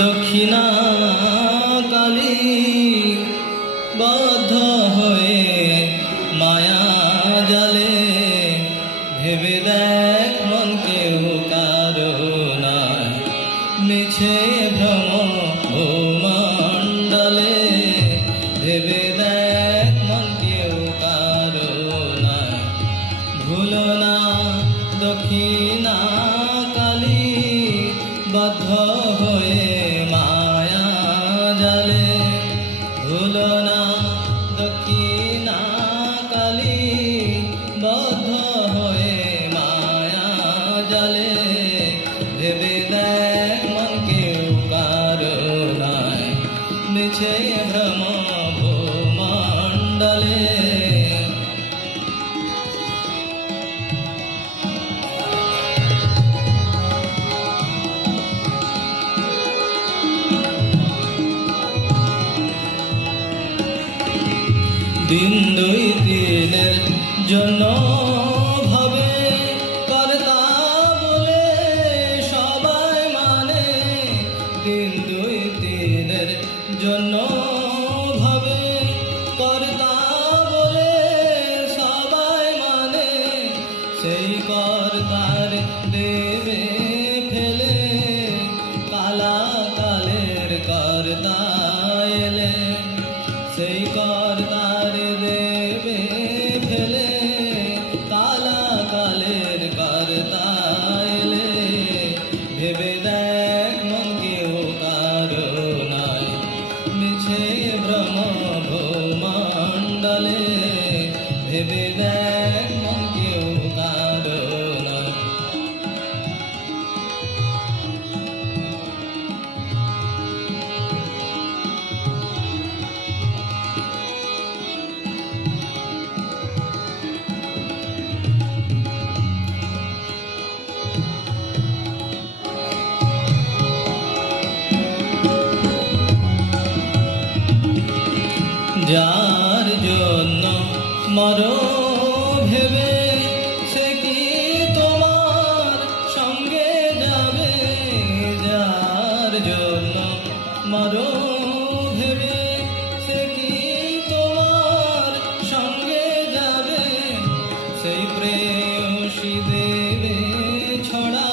দক্ষিণা কালী বদ্ধ হয়ে মায়া জালে ভেবে দেখ মন কেউ কারো না মিছে ভ্রম ভূমণ্ডলে ভেবে দেখ মন কেউ কারো না ভুলো না দক্ষিণা কালী বদ্ধ হয়ে মায়া জালে ভুলো না দক্ষিণা কালী বদ্ধ হয়ে মায়া জালে ভেবে দেখ মন কেউ কারো নাই মিছে ভ্রম ভূমণ্ডলে দিন দুই দিনের জন্য ভাবে কর্তা বলে সবাই মানে দিন দুই দিনের জন্য ভাবে কর্তা বলে সবাই মানে সেই কর্তার দেবে ফেলে কালা কালের কর্তা এলে সেই কর্তার দেবে ফেলে কালা কালের কর্তা এলে ভেবে দেখ মন কেউ কারো নাই মিছে ভ্রম ভূমণ্ডলে ভেবে দেখ মন কেউ কারো নাই যার জন্য মরো ভেবে সে কি তোমার সঙ্গে যাবে যার জন্য মরো ভেবে সে কি তোমার সঙ্গে যাবে সেই প্রেয়সী দেবে ছড়া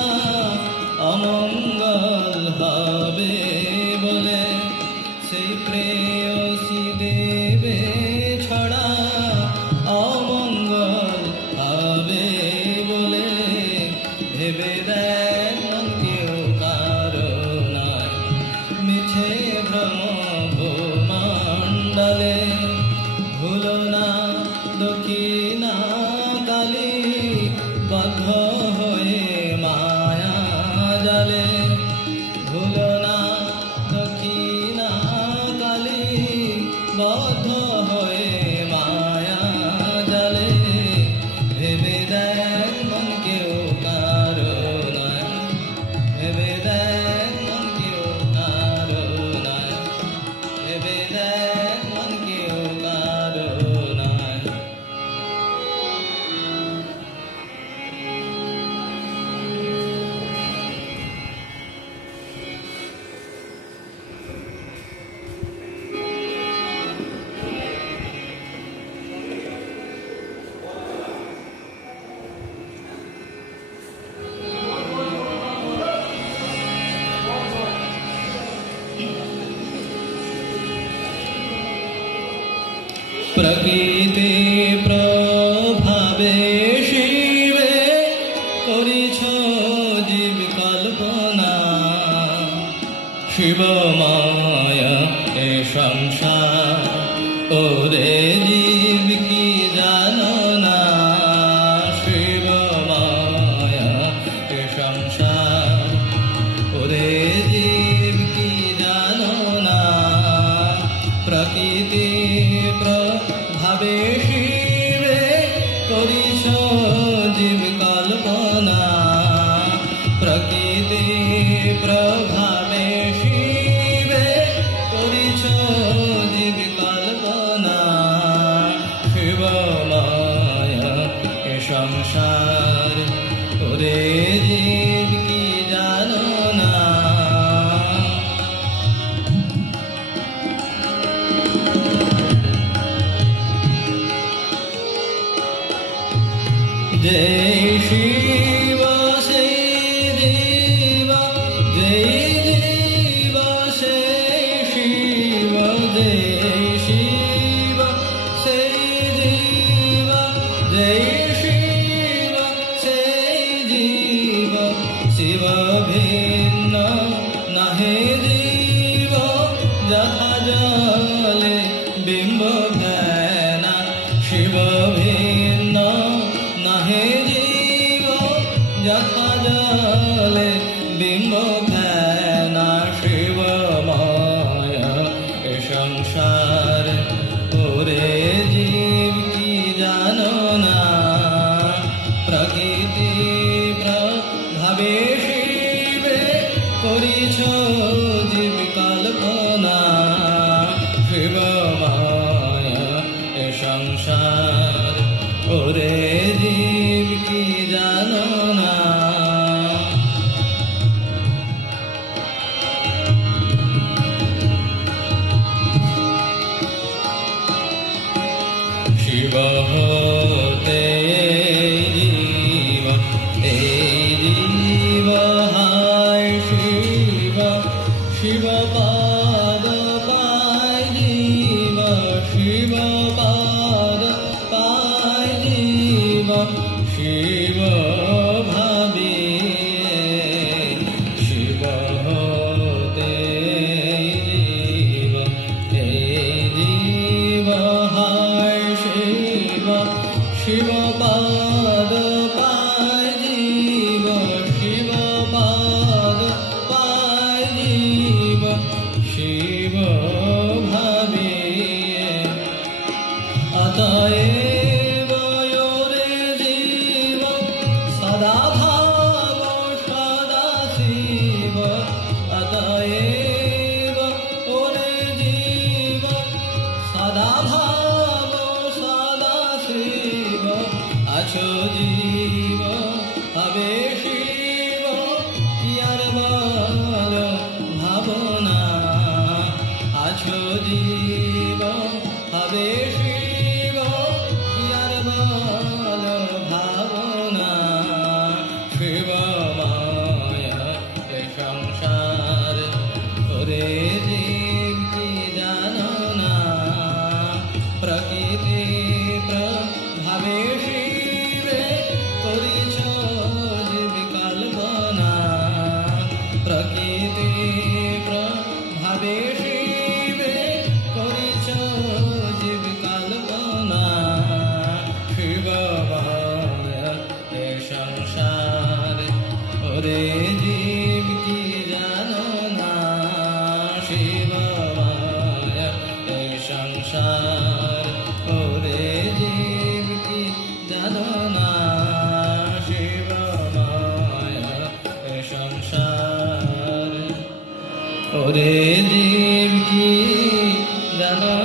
অমঙ্গল হবে বলে সেই প্রেয়সী দেবে ছড়া অমঙ্গল হবে বলে ভেবে দেখ মন কেউ কারো নাই মিছে ভ্রম ভূমণ্ডলে ভুলো না দক্ষিণা কালী বদ্ধ হয়ে মায়া জালে ভুলো না দক্ষিণা কালী বদ্ধ হয়ে মায়া জালে ভেবে দেখ মন কেউ কারো নাই ভেবে দেখ মন কেউ কারো নাই ভেবে দেখ মন কেউ কারো নাই প্রকৃতি প্রভাবে শিবে করিছ জীব কল্পনা শিব মায়া এ সংসার ওরে জীব কি জানো না শিব মায়া এ সংসার ওরে জীব কি জানো না প্রকৃতি প্রভাবে শিবে করিছ জীব কল্পনা প্রকৃতি প্রভাবে শিবে করিছ জীব কল্পনা যেই শিব সেই জীব, যেই শিব সেই জীব, শিব ভিন্ন নাহে জীব, যথা জলে বিম্ব ফেনা, শিব ভিন্ন নাহে জীব, যথা জলে বিম্ব ফেনা, শিব মায়া এ সংসার, ওরে জীব কি জানো না, প্রকৃতি প্রভাবে শিবে করিছ জীব কল্পনা, শিব মায়া এ সংসার, ওরে জীব কি জানো না। শিব হতে জীব, এই জীব হায় শিব, শিব পাদ পায় জীব, শিব পাদ পায় জীব, শিব ভাবিয়ে, শিব হতে জীব, এই জীব হায় শিব, শিব পাদ পায় জীব, শিব পাদ পায় জীব, শিব ভাবিয়ে, অতএব ওরে জীব সদা ভাব সদা শিব, অতএব ওরে জীব সদা ভাব সদা শিব, আছো জীব হবে শিব, ইয়ার বল ভাবনা, আছো জীব হবে শিব, ইয়ার বল ভাবনা, শিব মায়া এ সংসার, ওরে জীব কি জানো না, প্রকৃতি প্রভাবে শিবে করিছ জীব কল্পনা, প্রকৃতি প্রভাবে শিবে করিছ জীব কল্পনা, শিব মায়া এ সংসার, ওরে জীব কি জানো না, শিব মায়া এ সংসার, ওরে জীব কি জানো না, শিব মায়া এ সংসার, ওরে জীব কি জানো